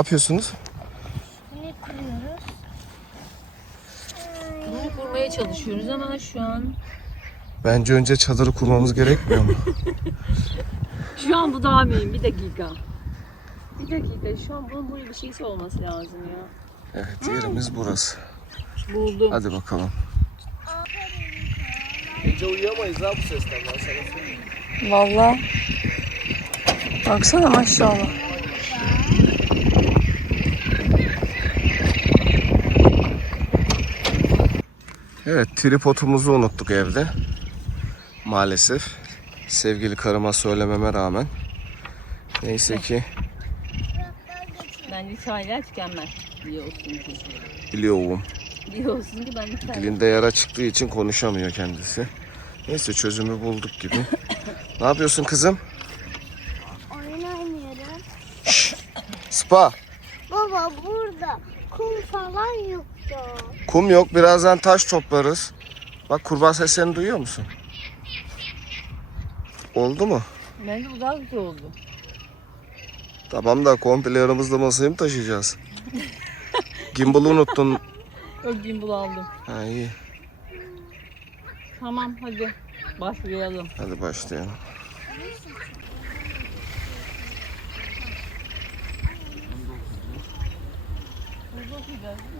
Ne yapıyorsunuz? Ne kuruyoruz? Bunu kurmaya çalışıyoruz ama şu an Bence önce çadırı kurmamız gerekmiyor mu? şu an bu daha mühim. Bir dakika. Bir dakika. Şu an bunun böyle bir şeysi olması lazım ya. Evet yerimiz burası. Buldum. Hadi bakalım. Gece uyuyamayız ha bu sesten ben sana söyleyeyim. Valla. Baksana maşallah. Evet tripodumuzu unuttuk evde. Maalesef. Sevgili karıma söylememe rağmen. Neyse ki Bence çaylar tükenmez. Biliyorsun ki. biliyorum. Biliyorsun ki ben. Dilinde yara çıktığı için konuşamıyor kendisi. Neyse çözümü bulduk gibi. ne yapıyorsun kızım? Oyun oynuyorum. Spa. Baba burada kum falan Kum yok. Birazdan taş toplarız. Bak kurbağa seslerini duyuyor musun? Oldu mu? Bence bu daha güzel oldu. Tamam da komple yanımızda masayı mı taşıyacağız? Gimbal'ı unuttun. Yok gimbal aldım. Ha iyi. Tamam hadi. Başlayalım. Hadi başlayalım. Havaya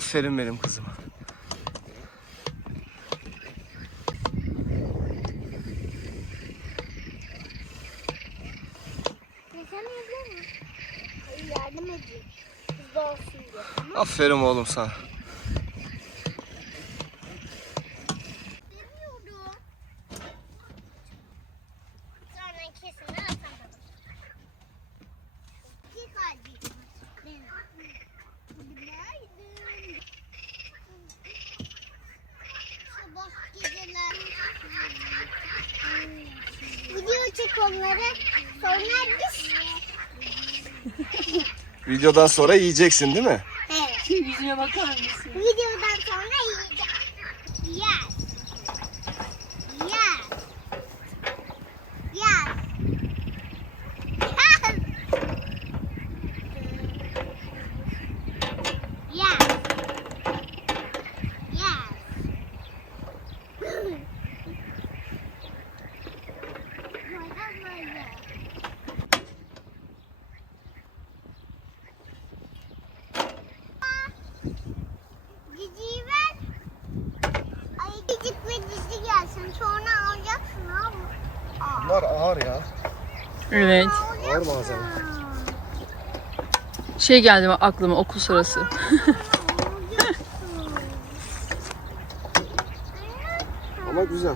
Aferin benim? Hayır yardım edeyim. Hızlı olsun diye. Tamam. Aferin oğlum sana. Bilmiyorum. Sonra kesin atamadım. İki kalbim var. Benim. Günaydın. Sabah geceler. Video çek onları. Sonra biz. Videodan sonra yiyeceksin değil mi? Evet. Yüzüne bakar mısın? Videodan sonra yiyeceğim. Yes. Yes. Yes. Yes. Yes. Yes. Böyle böyle. Ciciyi ver. Ay cicik ve gelsin. Sonra alacaksın abi. Bunlar ağır ya. Evet. Ağır malzeme. Şey geldi aklıma okul sırası. Ama güzel.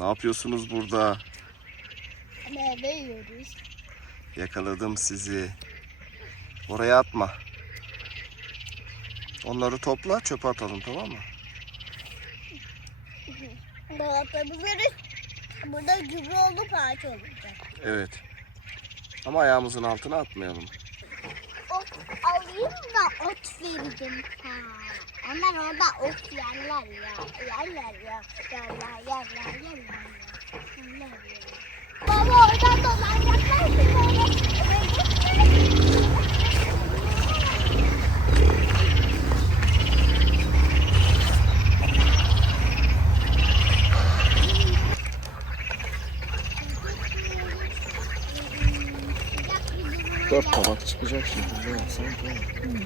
Ne yapıyorsunuz burada? Meyve yiyoruz. Yakaladım sizi. Oraya atma. Onları topla çöpe atalım tamam mı? Dolaplarımızı burada gübre olup ağaç olacak. Evet. Ama ayağımızın altına atmayalım. Ot alayım da ot vereceğim. Ha. Onlar orada ot yerler ya. Yerler ya. Yerler yerler yerler ya. Baba oradan dolanacaklar? Dört tabak çıkacak şekilde yapsam tamam.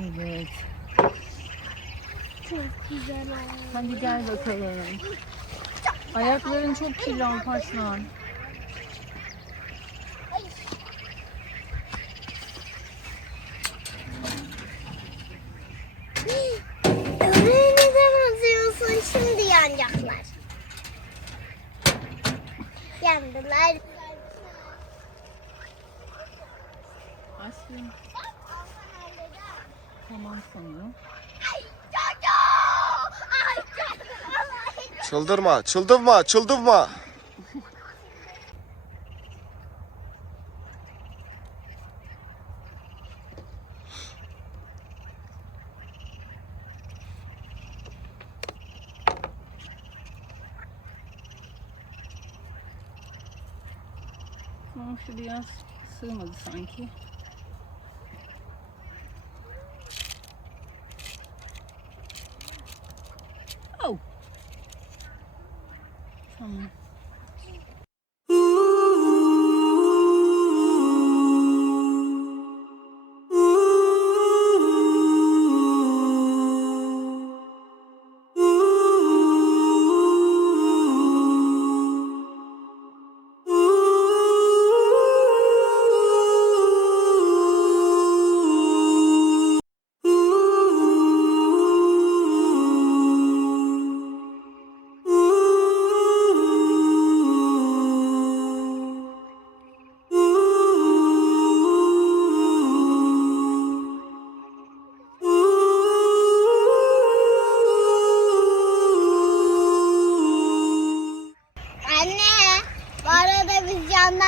Evet. Çok güzel. Hadi gel bakalım. Ayakların çok kirli Alparslan. Çocuğum! Çıldırma, çıldırma, çıldırma. Tamam şu biraz sığmadı sanki. Tamam.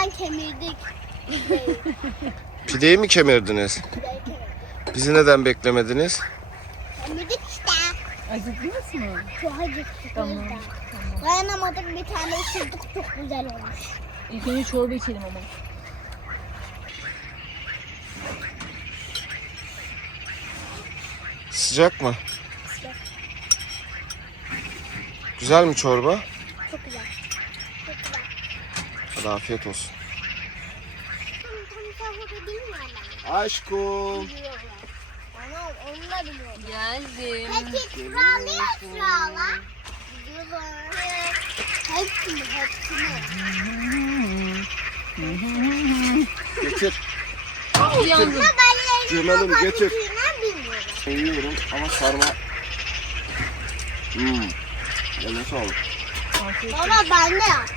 Yandan kemirdik. Pideyi mi kemirdiniz? Bizi neden beklemediniz? Kemirdik işte. Acıktınız mı? Çok acıktık Tamam, yüzden. Dayanamadık bir tane ısırdık çok güzel olmuş. İlk önce çorba içelim ama. Sıcak mı? Güzel mi çorba? Çok güzel. Çok güzel. Hadi afiyet olsun. Aşkım. Biliyorlar. Ana onu da biliyorlar. Geldim. Peki sıralar. Biliyorlar. Hepsini hepsini. Getir. Ben Cemal'im, getir. bilmiyorum. Yiyorum ama sarma. Hmm. Eline sağlık. Baba ben de yap.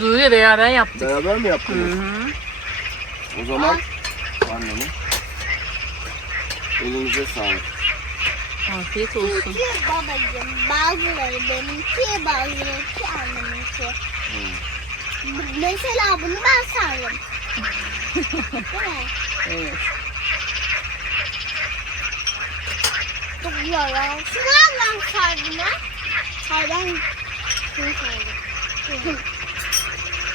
Duru'ya beraber yaptık. Beraber mi Hı yaptınız? hı. O zaman annemi. Elinize sağlık. Afiyet olsun. Çünkü babacığım bazıları benimki bazıları anneminki. B- Mesela bunu ben sardım. Değil mi? Evet. Çok güzel ya. Şunu ben sardım ha. Hayır ben şunu sardım.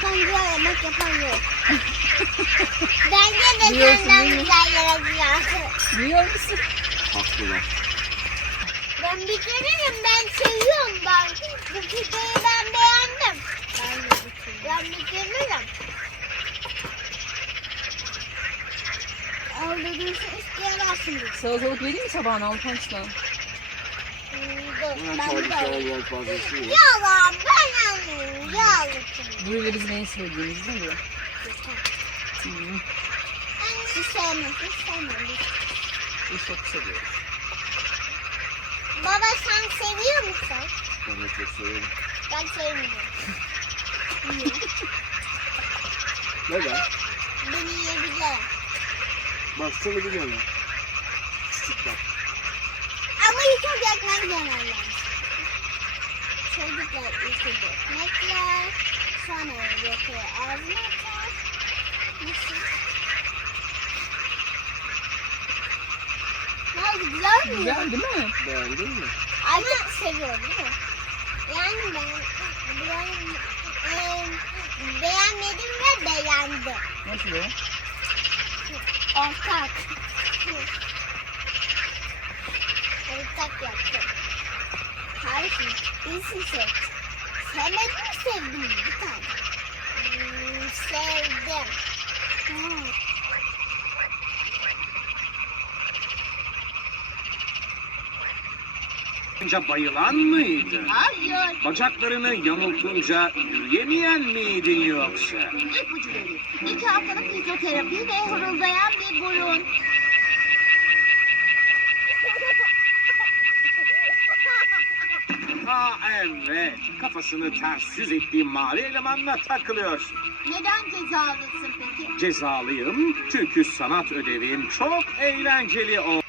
Sen güzel yemek yapan yok. Bence de Biliyorsun senden değil mi? güzel yaparsın. Biliyor musun? Haklılar. Ben bitiririm ben seviyorum ben. Bu pideyi ben beğendim. Ben de bitiririm. Ben bitiririm. Al dediğin şey isteyemezsin. dedi. Salatalık vereyim mi sabahına Alparslan? Dur, Ben de alayım. yer fazlası yok. Ya lan ben alayım. Ya alayım. Duru'yla bizim en sevdiğimiz değil mi? Hiç sevmem. Hiç sevmem. Biz çok seviyoruz. Baba sen seviyor musun? Ben de çok severim. Ben sevmiyorum. Neden? Beni yiyebilir. Bak seni biliyorum. Küçük bak. Ama ekmek yemezler. Çocuklar ekmekler. Sonra yapıyor ağzına atar. Nasıl? Oldu güzel mi? Güzel değil mi? Beğendin mi? Ama seviyorum değil mi? Yani ben ben e, beğenmedim ve beğendim. Nasıl o? Ortak. Ortak yaptım. Harika. İyisin seç. Sevmedin mi sevdin mi? Bir tane. Hmm, sevdim. Hmm. Önce bayılan mıydın? Hayır. Bacaklarını yamultunca yürüyemeyen miydin yoksa? İpucu vereyim. İki haftalık fizyoterapi ve horuldayan bir burun. Aa evet, kafasını ters yüz ettiğin mavi elemanla takılıyorsun. Neden cezalısın peki? Cezalıyım çünkü sanat ödevin çok eğlenceli o.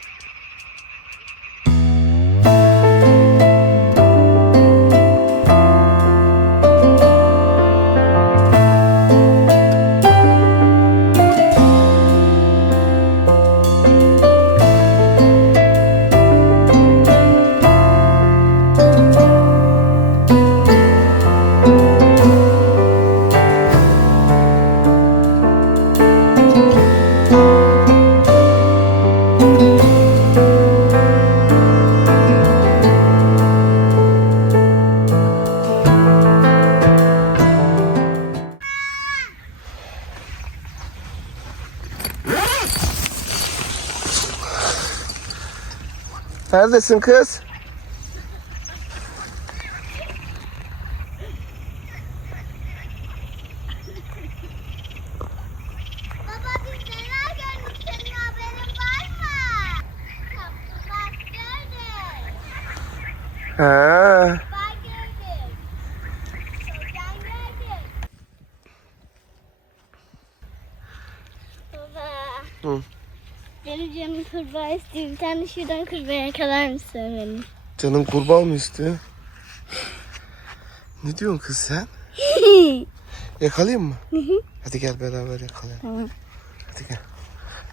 Bak gördük. Ha. Bak gördük. Solucan gördük. Baba. Hı. Benim canım kurbağa istiyor. Bir tane şuradan kurbağa yakalar mısın beni? Canım kurban mı istiyor? Ne diyorsun kız sen? Yakalayayım mı? Hadi gel beraber yakalayalım. Tamam. Hadi gel.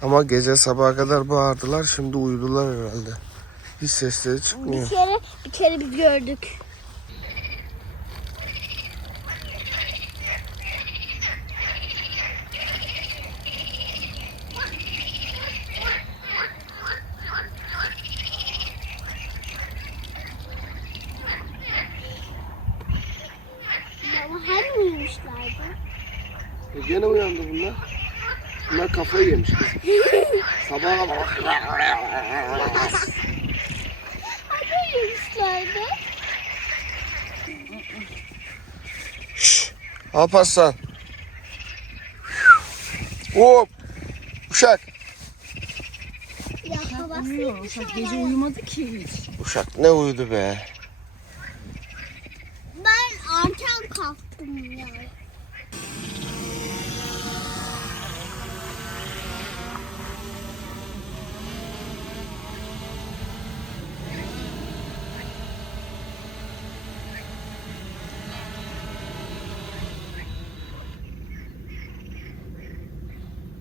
Ama gece sabaha kadar bağırdılar. Şimdi uyudular herhalde. Hiç sesleri çıkmıyor. Bir kere, bir kere biz gördük. Baba uyumuşlardı? E gene uyandı bunlar. Bunlar kafayı yemiş kız. Sabaha bak. Hani uyumuşlardı? Alparslan. Hop. Uşak. Ya babası Uyuyor. Uşak gece uyumadı ki hiç. Uşak ne uyudu be. Ben erken kalktım ya.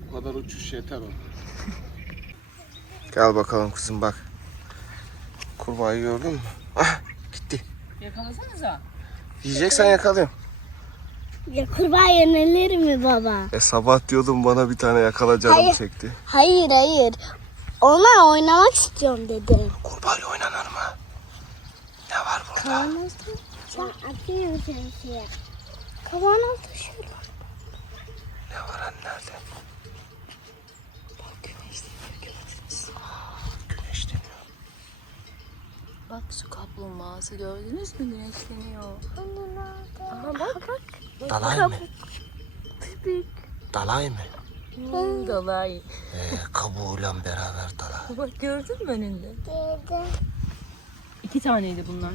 Bu kadar uçuş yeter o. Gel bakalım kızım bak. Kurbağayı gördün mü? Ah gitti. Yakalasanıza. Yiyeceksen yakalayayım. Ya kurbağa yenilir mi baba? E sabah diyordum bana bir tane yakala canım Hayır. çekti. Hayır hayır. Onlar oynamak istiyorum dedi. Kurbağayla oynanır mı? Ne var burada? Kavanozda sen atıyorsun şeye. Kavanoz taşıyorlar. Ne var anne nerede? Güneş deniyor. Bak su kaplumbağası gördünüz mü güneşleniyor. Aha bak. bak. Dalay mı? Büyük. Dalay mı? Hmm, dalay. Ee, kabuğuyla beraber dalay. Bak gördün mü önünde? Dedi. İki taneydi bunlar.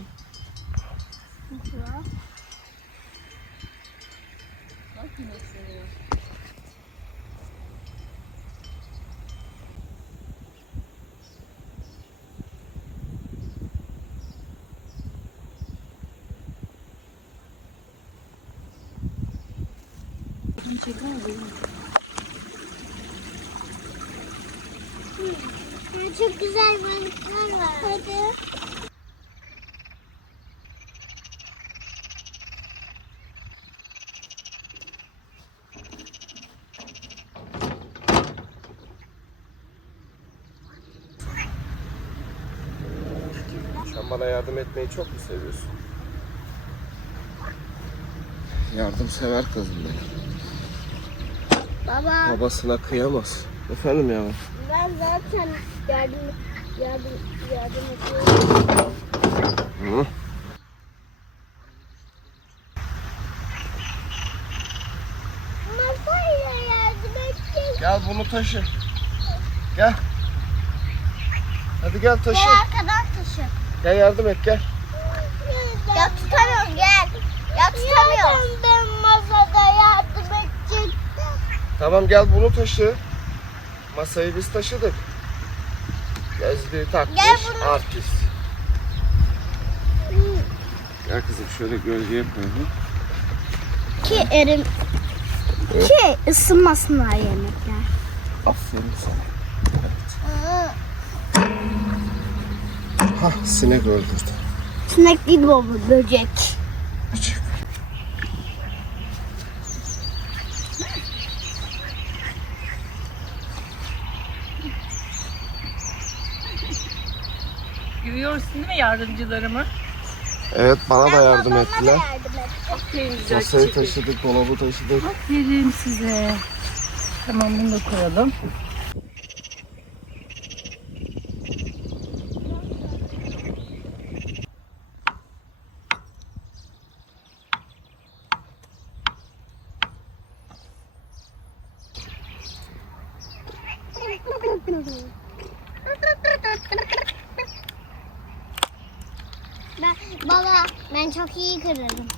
Bak Çok güzel balıklar var. Hadi. Sen bana yardım etmeyi çok mu seviyorsun? Yardım sever kızım benim. Baba Babasına kıyamaz. Efendim ya. ben zaten yardım yardım yardım ediyorum. Hı? Gel bunu taşı. Gel. Hadi gel taşı. Gel arkadan taşı. Gel yardım et gel. Ya tutamıyorum gel. Ya tutamıyorum. ben masada edecektim. Tamam gel bunu taşı. Masayı biz taşıdık. Gözlüğü takmış. Bunu- Artist. Gel kızım şöyle gölgeye koyalım. Ki erim ki ısınmasınlar yemekler. Aferin sana. Hah sinek öldürdü. Sinek değil baba böcek. Mi yardımcılarımı? Evet bana da yardım ettiler. Aferin güzel Masayı taşıdık, dolabı taşıdık. Aferin size. Tamam bunu da koyalım. Ben, baba ben çok iyi kırarım.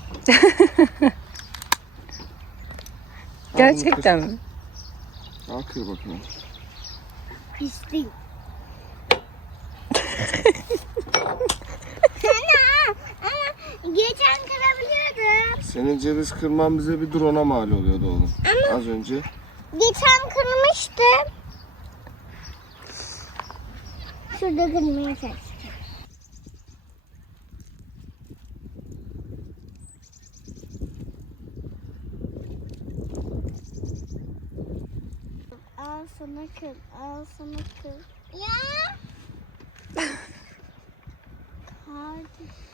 Gerçekten mi? Al kır bakayım. Pislik. Ana, ama geçen kırabiliyordum. Senin ceviz kırman bize bir drone'a mal oluyordu oğlum. Az önce. Geçen kırmıştım. Şurada kırmaya çalışacağım. Al sana kır, sana kır. Ya! Hadi.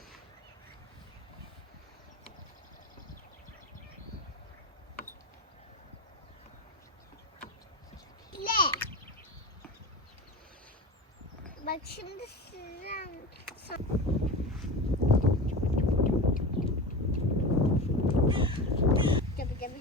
Bak şimdi sizden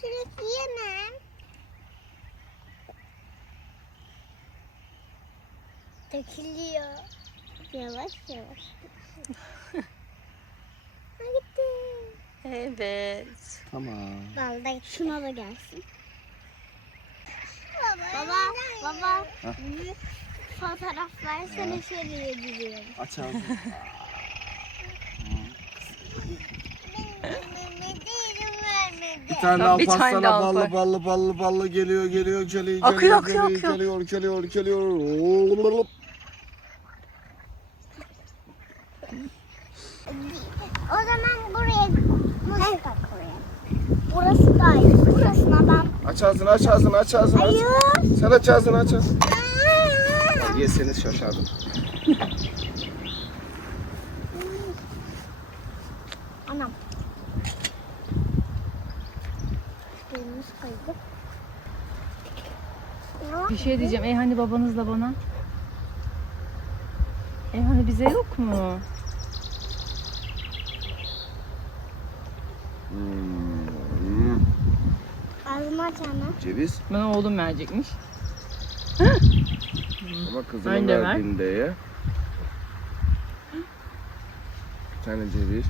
çilek yiyemem. Dökülüyor. Yavaş yavaş. ha gitti. Evet. Tamam. Vallahi şuna da gelsin. Baba, baba, büyük fotoğraflar sana şöyle gidiyorum. Aç ağzını. Bir tane Tamam, bir tane daha ballı alpar. ballı ballı ballı geliyor geliyor geliyor Akıyor, geliyor akıyor, geliyor akıyor. geliyor geliyor geliyor. O zaman buraya musluk koyayım. Burası da iyi. Burasına ben... Aç ağzını aç ağzını aç ağzını aç. Hayır. Sen aç ağzını aç ağzını. Yeseniz şaşardım. Anam. Elimiz kaydı. Ya, Bir şey diyeceğim. E hani babanızla bana? E hani bize yok mu? Ağzımı aç anne. Ceviz Bana oğlum verecekmiş. ama kızına Ben de ver. verdiğinde ye. Bir tane ceviz.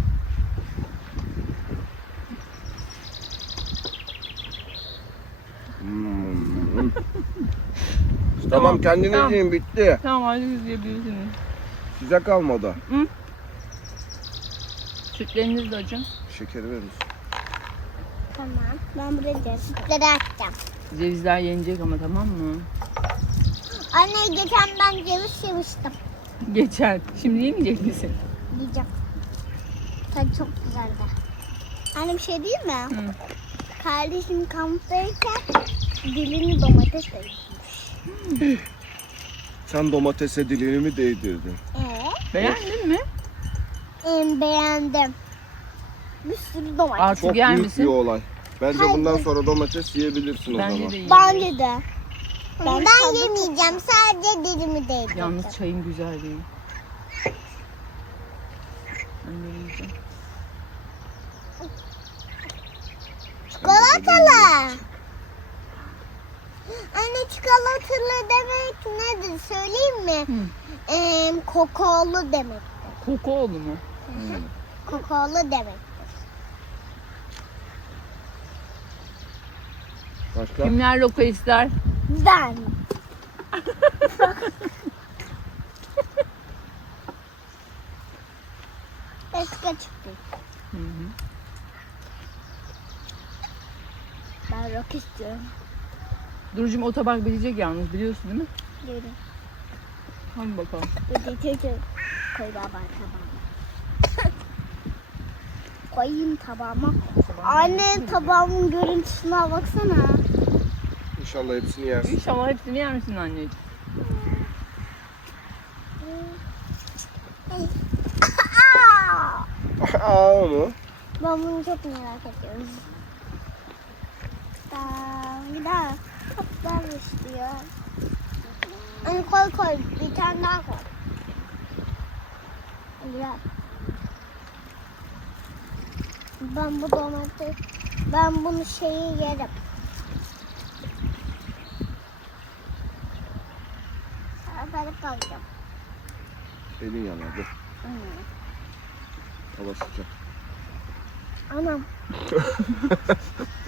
Hmm. tamam kendiniz tamam. yiyin bitti. Tamam hadi izleyebilirsiniz. Size kalmadı. Sütleriniz de hocam. Şekeri veririz. Tamam. Ben buraya sütleri açacağım. Cevizler yenecek ama tamam mı? Anne geçen ben ceviz yemiştim. Geçer. Şimdi yemeyecek misin? Yiyeceğim. Tadı çok güzeldi. Anne bir şey değil mi? Hı. Kardeşim kamptayken dilini domates koymuş. Sen domatese dilini mi değdirdin? Ee, Beğendin mi? em, beğendim. Bir sürü domates. Artık Çok yer büyük misin? bir olay. Bence Hayır. bundan sonra domates yiyebilirsin o Bence zaman. de. Bence de. Ben, yemeyeceğim. Sadece dilimi değdirdim. Yalnız çayın güzel değil. Ben. Çikolatalı. Çikolatalı demek nedir söyleyeyim mi? Hı. Ee, kokolu demek. Kokoğlu mu? Kokolu demek. Başka? Kimler loka ister? Ben. Eska çıktı. Hı hı. Ben rock istiyorum. Durucum o tabak bitecek yalnız biliyorsun değil mi? Yürü. Hadi bakalım. Ödeyecek. Koy baba tabağıma. Koyayım tabağıma. Anne tabağımın görüntüsüne baksana. İnşallah hepsini yersin. İnşallah hepsini yer misin anneciğim? Aa! Aa mı? Ben bunu çok merak ediyorum. Daha, bir kaplarmış diyor. Hani koy koy bir tane daha koy. Biraz. Ben bu domates, ben bunu şeyi yerim. Böyle kalacağım. Elin yanadı. Hava sıcak. Anam.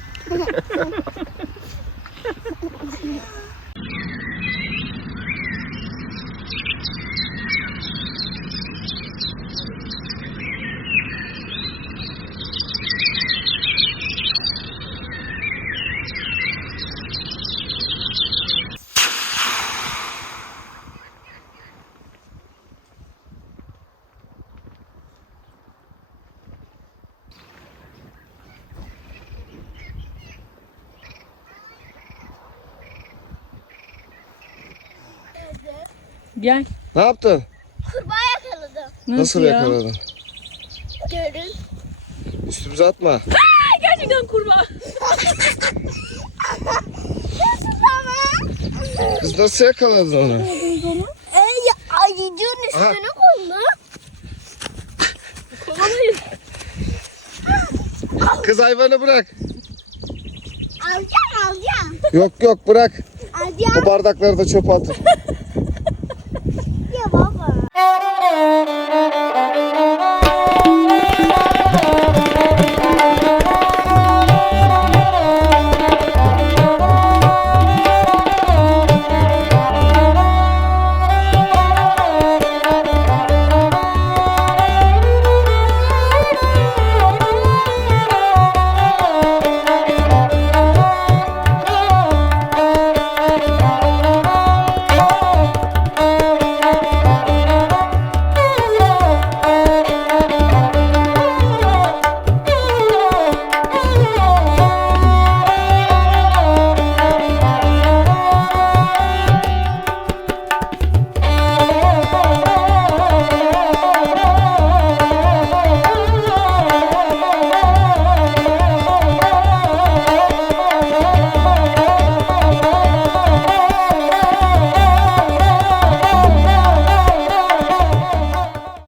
Gel. Ne yaptın? Kurbağa yakaladım. Nasıl ya? yakaladın? Görün. Üstümüze atma. Gerçekten kurbağa. Kız nasıl yakaladın onu? Ey ayıcığın Aha. üstüne kondu. Kovalayın. Kız hayvanı bırak. Alacağım alacağım. Yok yok bırak. Alacağım. Bu bardakları da çöpe atın.